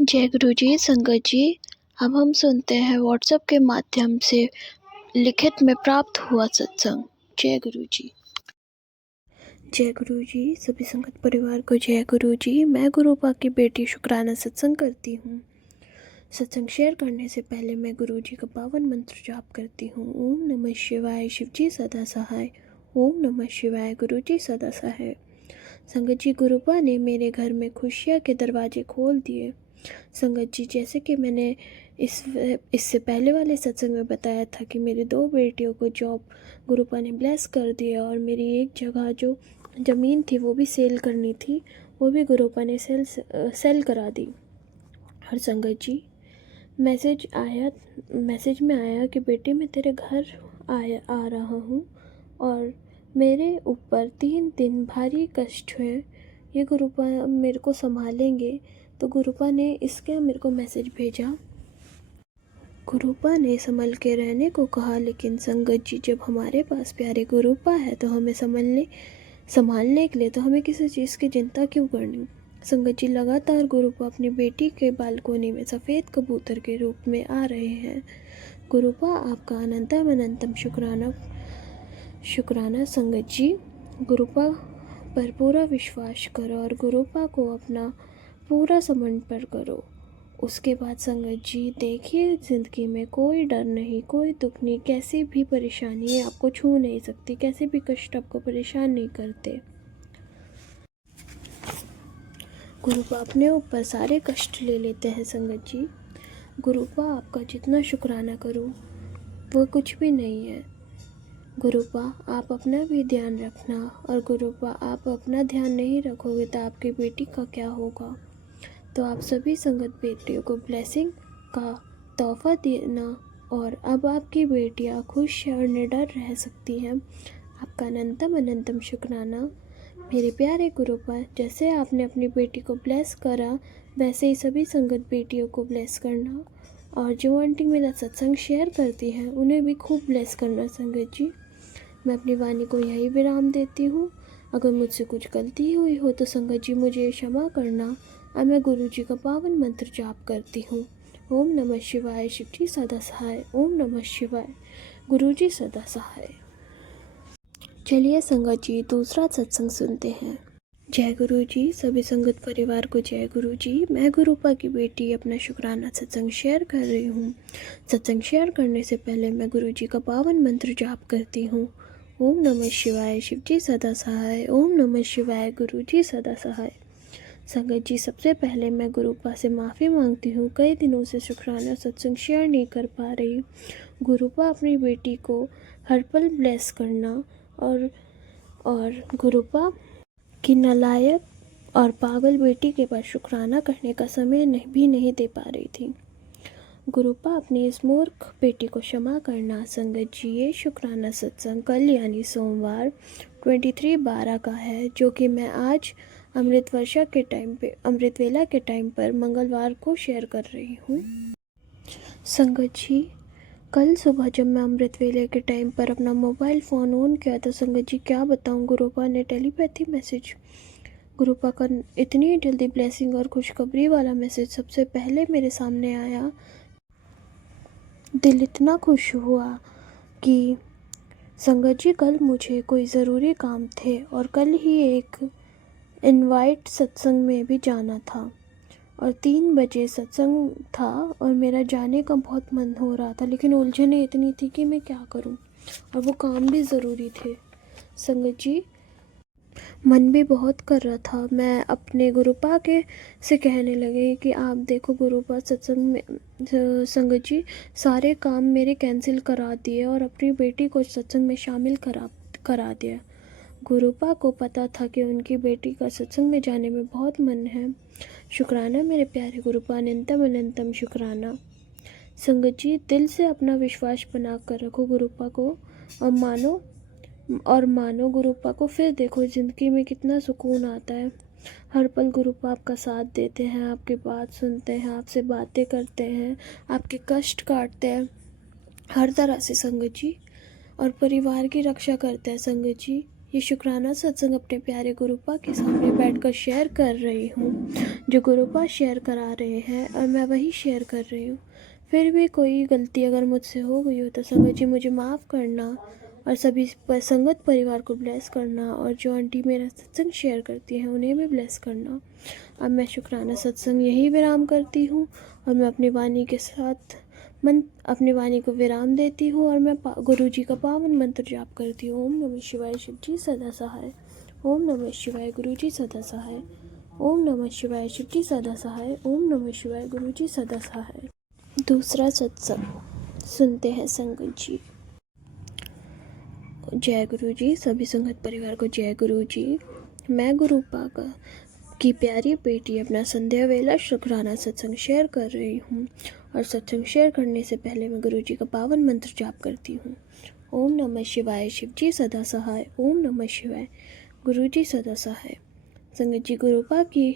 जय गुरु जी, संगत जी। अब हम सुनते हैं व्हाट्सएप के माध्यम से लिखित में प्राप्त हुआ सत्संग। जय गुरु जी। जय गुरु जी, सभी संगत परिवार को जय गुरु जी। मैं गुरुपा की बेटी शुक्राना सत्संग करती हूँ। सत्संग शेयर करने से पहले मैं गुरु जी का पावन मंत्र जाप करती हूँ। ओम नमः शिवाय, शिव जी सदा सहाय। ओम नमः शिवाय, गुरु जी सदा सहाय। संगत जी, गुरुपा ने मेरे घर में खुशियाँ के दरवाजे खोल दिए। संगत जी, जैसे कि मैंने इससे पहले वाले सत्संग में बताया था कि मेरी 2 बेटियों को जॉब गुरुपा ने ब्लेस कर दिया और मेरी एक जगह जो ज़मीन थी वो भी सेल करनी थी, वो भी गुरुपा ने सेल करा दी। और संगत जी, मैसेज में आया कि बेटे मैं तेरे घर आ रहा हूँ और मेरे ऊपर 3 दिन भारी कष्ट हुए, ये गुरुपा मेरे को संभालेंगे। तो गुरुपा ने इसका मेरे को मैसेज भेजा। गुरुपा ने संभल के रहने को कहा, लेकिन संगत जी, जब हमारे पास प्यारे गुरुपा है तो हमें संभालने के लिए तो हमें किसी चीज़ की चिंता क्यों करनी। संगत जी, लगातार गुरुपा अपनी बेटी के बालकोनी में सफ़ेद कबूतर के रूप में आ रहे हैं। गुरुपा आपका अनंतम अनंतम शुक्राना संगत जी। गुरुपा पर पूरा विश्वास करो और गुरुपा को अपना पूरा समर्पण करो। उसके बाद संगत जी, देखिए ज़िंदगी में कोई डर नहीं, कोई दुख नहीं, कैसी भी परेशानी आपको छू नहीं सकती, कैसे भी कष्ट आपको परेशान नहीं करते। गुरुपा अपने ऊपर सारे कष्ट ले लेते हैं। संगत जी, गुरुपा आपका जितना शुक्राना करूं वो कुछ भी नहीं है। गुरुपा आप अपना भी ध्यान रखना, और गुरुपा आप अपना ध्यान नहीं रखोगे तो आपकी बेटी का क्या होगा। तो आप सभी संगत बेटियों को ब्लेसिंग का तोहफा देना, और अब आपकी बेटियां खुश और निडर रह सकती हैं। आपका अनंतम अनंतम शुक्राना मेरे प्यारे गुरुपा। जैसे आपने अपनी बेटी को ब्लेस करा, वैसे ही सभी संगत बेटियों को ब्लेस करना, और जो आंटी मेरा सत्संग शेयर करती हैं उन्हें भी खूब ब्लेस करना। संगत जी, मैं अपनी वाणी को यही विराम देती हूँ। अगर मुझसे कुछ गलती हुई हो तो संगत जी मुझे क्षमा करना। अब मैं गुरु जी का पावन मंत्र जाप करती हूँ। ओम नमः शिवाय, शिव जी सदा सहाय। ओम नमः शिवाय, गुरु जी सदा सहाय। चलिए संगत जी, दूसरा सत्संग सुनते हैं। जय गुरु जी, सभी संगत परिवार को जय गुरु जी। मैं गुरुपा की बेटी अपना शुक्राना सत्संग शेयर कर रही हूँ। सत्संग शेयर करने से पहले मैं गुरु जी का पावन मंत्र जाप करती हूँ। ओम नमः शिवाय, शिव जी सदा सहाय। ओम नमः शिवाय, गुरु जी सदा सहाय। संगत जी, सबसे पहले मैं गुरुपा से माफ़ी मांगती हूँ। कई दिनों से शुक्राना सत्संग शेयर नहीं कर पा रही। गुरुपा अपनी बेटी को हर पल ब्लेस करना, और गुरुपा की नालायक और पागल बेटी के पास शुक्राना करने का समय नहीं दे पा रही थी। गुरुपा अपनी इस मूर्ख बेटी को क्षमा करना। संगत जी, ये शुक्राना सत्संग कल यानी सोमवार 23/12 का है, जो कि मैं आज अमृत वेला के टाइम पर मंगलवार को शेयर कर रही हूँ। संगत जी, कल सुबह जब मैं अमृत वेले के टाइम पर अपना मोबाइल फ़ोन ऑन किया तो संगत जी क्या बताऊँ, गुरुपा ने टेलीपैथी मैसेज, गुरुपा का इतनी जल्दी ब्लेसिंग और खुशखबरी वाला मैसेज सबसे पहले मेरे सामने आया। दिल इतना खुश हुआ कि संगत जी, कल मुझे कोई ज़रूरी काम थे और कल ही एक इनवाइट सत्संग में भी जाना था, और 3 बजे सत्संग था और मेरा जाने का बहुत मन हो रहा था, लेकिन उलझने इतनी थी कि मैं क्या करूं, और वो काम भी ज़रूरी थे। संगत जी, मन भी बहुत कर रहा था। मैं अपने गुरुपा के से कहने लगे कि आप देखो गुरुपा, सत्संग में संगत जी सारे काम मेरे कैंसिल करा दिए और अपनी बेटी को सत्संग में शामिल करा दिया। गुरुपा को पता था कि उनकी बेटी का सत्संग में जाने में बहुत मन है। शुक्राना मेरे प्यारे गुरुपा, अनंतम अनंतम शुक्राना। संगत जी, दिल से अपना विश्वास बना कर रखो गुरुपा को, और मानो गुरुपा को, फिर देखो ज़िंदगी में कितना सुकून आता है। हर पल गुरुपा आपका साथ देते हैं, आपकी बात सुनते हैं, आपसे बातें करते हैं, आपके कष्ट काटते हैं हर तरह से संगत जी, और परिवार की रक्षा करते हैं। संगत जी, ये शुक्राना सत्संग अपने प्यारे गुरुपा के सामने बैठकर शेयर कर रही हूँ, जो गुरुपा शेयर करा रहे हैं और मैं वही शेयर कर रही हूँ। फिर भी कोई गलती अगर मुझसे हो गई हो तो संगत जी मुझे माफ़ करना और सभी संगत परिवार को ब्लेस करना, और जो आंटी मेरा सत्संग शेयर करती हैं उन्हें भी ब्लेस करना। अब मैं शुक्राना सत्संग यही विराम करती हूँ और मैं अपनी वाणी के साथ अपनी वाणी को विराम देती हूँ और मैं गुरु जी का पावन मंत्र जाप करती हूँ। ओम नमः शिवाय शिव जी सदा सहाय। ओम नमः शिवाय गुरु जी सदा सहाय। ओम नमः शिवाय शिव जी सदा सहाय। ओम नमः शिवाय गुरु जी सदा सहाय। दूसरा सत्संग सुनते हैं संगत जी। जय गुरु जी। सभी संगत परिवार को जय गुरु जी। मैं गुरुपा की प्यारी बेटी अपना संध्या वेला शुक्राना सत्संग शेयर कर रही हूँ, और सत्संग शेयर करने से पहले मैं गुरु जी का पावन मंत्र जाप करती हूँ। ओम नमः शिवाय शिव जी सदा सहाय। ओम नमः शिवाय गुरु जी सदा सहाय। संगत जी, गुरुपा की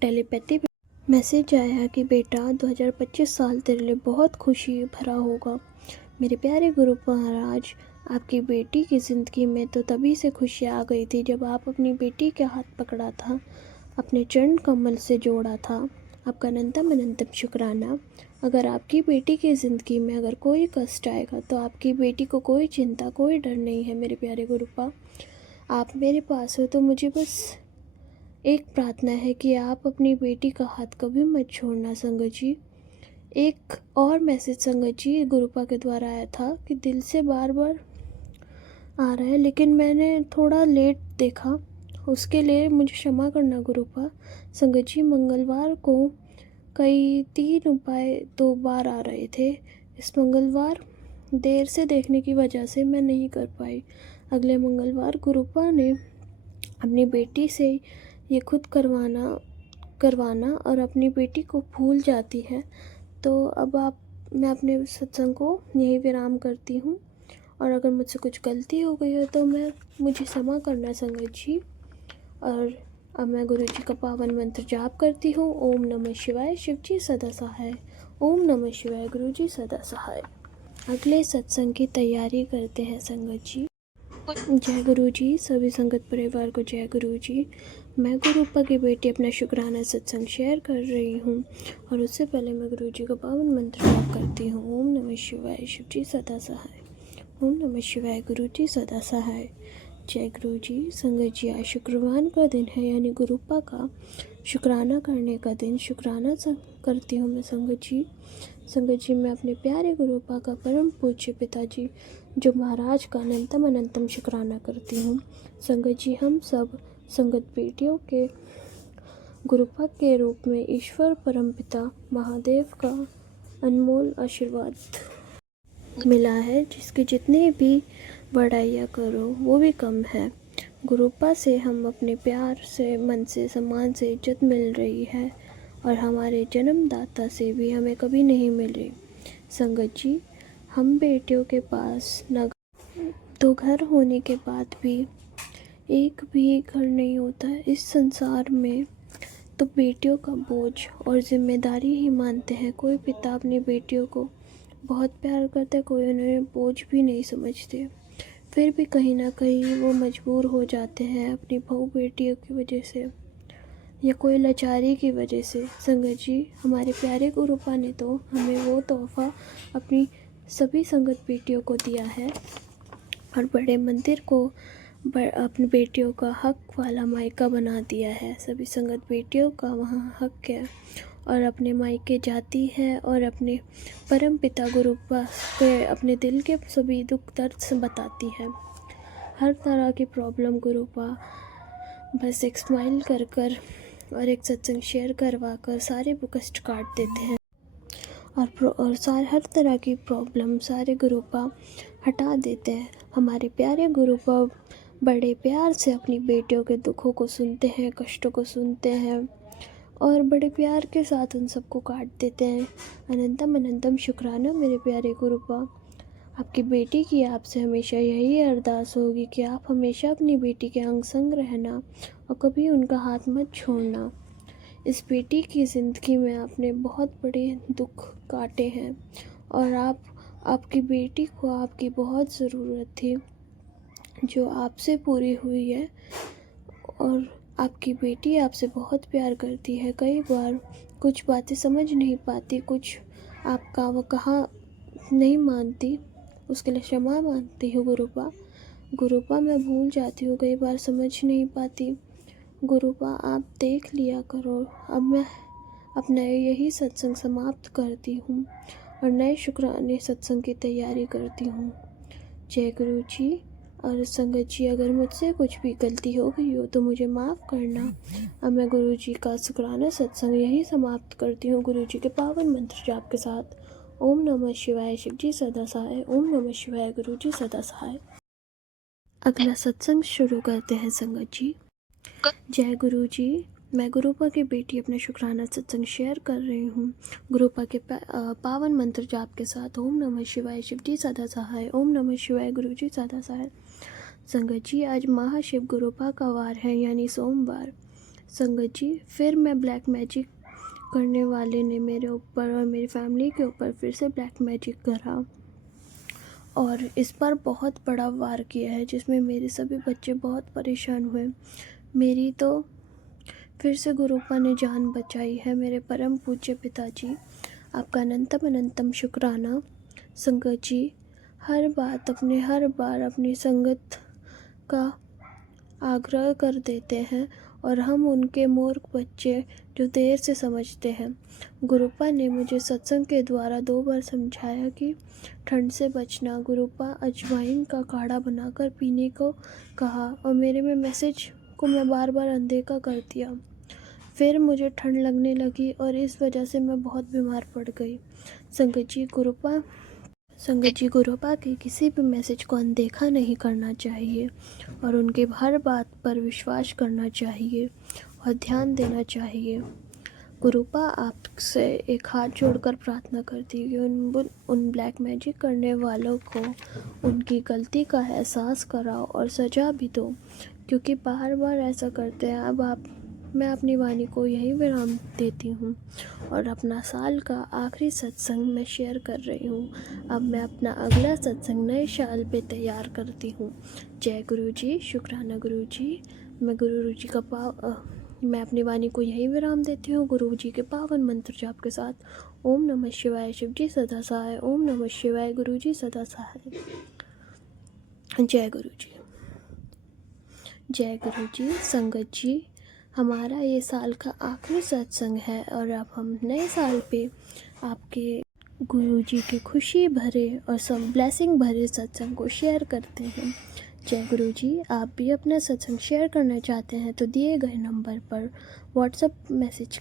टेलीपैथी मैसेज आया कि बेटा 2025 साल तेरे लिए बहुत खुशी भरा होगा। मेरे प्यारे गुरुपा महाराज, आपकी बेटी की ज़िंदगी में तो तभी से खुशियाँ आ गई थी जब आप अपनी बेटी के हाथ पकड़ा था, अपने चरण कमल से जोड़ा था। आपका अनंतम अनंतम शुक्राना। अगर आपकी बेटी की ज़िंदगी में अगर कोई कष्ट आएगा तो आपकी बेटी को कोई चिंता, कोई डर नहीं है। मेरे प्यारे गुरुपा, आप मेरे पास हो तो मुझे बस एक प्रार्थना है कि आप अपनी बेटी का हाथ कभी मत छोड़ना। संगत जी, एक और मैसेज संगत जी गुरुपा के द्वारा आया था कि दिल से बार बार आ रहा है, लेकिन मैंने थोड़ा लेट देखा, उसके लिए मुझे क्षमा करना गुरुपा। संगत जी, मंगलवार को कई 3 उपाय 2 बार आ रहे थे। इस मंगलवार देर से देखने की वजह से मैं नहीं कर पाई। अगले मंगलवार गुरुपा ने अपनी बेटी से ये खुद करवाना और अपनी बेटी को भूल जाती है। तो अब मैं अपने सत्संग को यही विराम करती हूँ, और अगर मुझसे कुछ गलती हो गई हो तो मुझे क्षमा करना संगत जी। और अब मैं गुरु जी का पावन मंत्र जाप करती हूँ। ओम नमः शिवाय शिव जी सदा सहाय। ओम नमः शिवाय गुरु जी सदा सहाय। अगले सत्संग की तैयारी करते हैं संगत जी। जय गुरु जी। सभी संगत परिवार को जय गुरु जी। मैं गुरुपा की बेटी अपना शुक्राना सत्संग शेयर कर रही हूँ, और उससे पहले मैं गुरु जी का पावन मंत्र जाप करती हूँ। ओम नमः शिवाय शिव जी सदा सहाय। ओम नमः शिवाय गुरु जी सदा सहाय। जय गुरु जी। संगत जी, आज शुक्रवार का दिन है, यानी गुरुपा का शुक्राना करने का दिन। शुक्राना करती हूँ मैं संगत जी। संगत जी, मैं अपने प्यारे गुरुपा का परम पूज्य पिताजी जो महाराज का अनंतम अनंतम शुक्राना करती हूँ। संगत जी, हम सब संगत बेटियों के गुरुपा के रूप में ईश्वर परमपिता महादेव का अनमोल आशीर्वाद मिला है, जिसकी जितनी भी बढ़ाइयाँ करो वो भी कम है। गुरुपा से हम अपने प्यार से, मन से, सम्मान से इज्जत मिल रही है, और हमारे जन्मदाता से भी हमें कभी नहीं मिल रही। संगत जी, हम बेटियों के पास न तो घर होने के बाद भी एक भी घर नहीं होता है इस संसार में, तो बेटियों का बोझ और जिम्मेदारी ही मानते हैं। कोई पिता अपनी बेटियों को बहुत प्यार करता है, कोई उन्हें बोझ भी नहीं समझते। फिर भी कहीं ना कहीं वो मजबूर हो जाते हैं अपनी बहू बेटियों की वजह से, या कोई लाचारी की वजह से। संगत जी, हमारे प्यारे गुरुपा ने तो हमें वो तोहफ़ा अपनी सभी संगत बेटियों को दिया है, और बड़े मंदिर को अपनी बेटियों का हक वाला मायका बना दिया है। सभी संगत बेटियों का वहाँ हक है, और अपने मायके जाती है और अपने परम पिता गुरुपा के अपने दिल के सभी दुख दर्द से बताती है। हर तरह की प्रॉब्लम गुरुपा बस एक स्माइल कर और एक सत्संग शेयर करवा कर सारे कष्ट काट देते हैं, और हर तरह की प्रॉब्लम सारे गुरुपा हटा देते हैं। हमारे प्यारे गुरुपा बड़े प्यार से अपनी बेटियों के दुखों को सुनते हैं, कष्टों को सुनते हैं, और बड़े प्यार के साथ उन सबको काट देते हैं। अनंतम अनंतम शुक्राना मेरे प्यारे गुरुपा। आपकी बेटी की आपसे हमेशा यही अरदास होगी कि आप हमेशा अपनी बेटी के अंग संग रहना और कभी उनका हाथ मत छोड़ना। इस बेटी की ज़िंदगी में आपने बहुत बड़े दुख काटे हैं, और आपकी बेटी को आपकी बहुत ज़रूरत थी। जो आपसे पूरी हुई है। और आपकी बेटी आपसे बहुत प्यार करती है। कई बार कुछ बातें समझ नहीं पाती, कुछ आपका वो कहा नहीं मानती, उसके लिए क्षमा मांगती हूँ गुरुपा। गुरुपा मैं भूल जाती हूँ, कई बार समझ नहीं पाती। गुरुपा आप देख लिया करो। अब मैं अपना यही सत्संग समाप्त करती हूँ और नए शुक्राने सत्संग की तैयारी करती हूँ। जय गुरु जी। और संगत जी, अगर मुझसे कुछ भी गलती हो गई हो तो मुझे माफ़ करना। अब मैं गुरु जी का शुक्राना सत्संग यही समाप्त करती हूँ गुरु जी के पावन मंत्र जाप के साथ। ओम नमः शिवाय। शिव जी सदा सहाय। ओम नमः शिवाय। गुरु जी सदा सहाय। अगला सत्संग शुरू करते हैं संगत जी। जय गुरु जी। मैं गुरुपा की बेटी अपने शुक्राना सत्संग शेयर कर रही हूँ गुरुपा के पावन मंत्र जाप के साथ। ओम नमः शिवाय। शिव जी सदा सहाय। ओम नमः शिवाय। गुरु जी सदा सहाय। संगत जी, आज महाशिव गुरुपा का वार है, यानी सोमवार। संगत जी, फिर मैं ब्लैक मैजिक करने वाले ने मेरे ऊपर और मेरी फैमिली के ऊपर फिर से ब्लैक मैजिक करा और इस पर बहुत बड़ा वार किया है, जिसमें मेरे सभी बच्चे बहुत परेशान हुए। मेरी तो फिर से गुरुपा ने जान बचाई है। मेरे परम पूज्य पिताजी, आपका अनंतम अनंतम शुक्राना। संगत जी, हर बार अपनी संगत का आग्रह कर देते हैं और हम उनके मूर्ख बच्चे जो देर से समझते हैं। गुरुपा ने मुझे सत्संग के द्वारा 2 बार समझाया कि ठंड से बचना। गुरुपा अजवाइन का काढ़ा बनाकर पीने को कहा और मेरे में मैसेज को मैं बार बार अनदेखा कर दिया। फिर मुझे ठंड लगने लगी और इस वजह से मैं बहुत बीमार पड़ गई। संगत जी, गुरुपा के किसी भी मैसेज को अनदेखा नहीं करना चाहिए और उनके हर बात पर विश्वास करना चाहिए और ध्यान देना चाहिए। गुरुपा आपसे एक हाथ जोड़कर प्रार्थना करती है कि उन ब्लैक मैजिक करने वालों को उनकी गलती का एहसास कराओ और सज़ा भी दो, क्योंकि बार बार ऐसा करते हैं। अब मैं अपनी वाणी को यही विराम देती हूँ और अपना साल का आखिरी सत्संग मैं शेयर कर रही हूँ। अब मैं अपना अगला सत्संग नए साल पे तैयार करती हूँ। जय गुरु जी। शुक्राना गुरु जी। मैं अपनी वाणी को यही विराम देती हूँ गुरु जी के पावन मंत्र जाप के साथ। ओम नमः शिवाय। शिव जी सदा सहाय। ओम नमः शिवाय। गुरु जी सदा सहाय। जय गुरु जी। जय गुरु जी। संगत जी, हमारा ये साल का आखिरी सत्संग है और अब हम नए साल पे आपके गुरु जी के खुशी भरे और सब ब्लेसिंग भरे सत्संग को शेयर करते हैं। जय गुरु जी। आप भी अपना सत्संग शेयर करना चाहते हैं तो दिए गए नंबर पर व्हाट्सएप मैसेज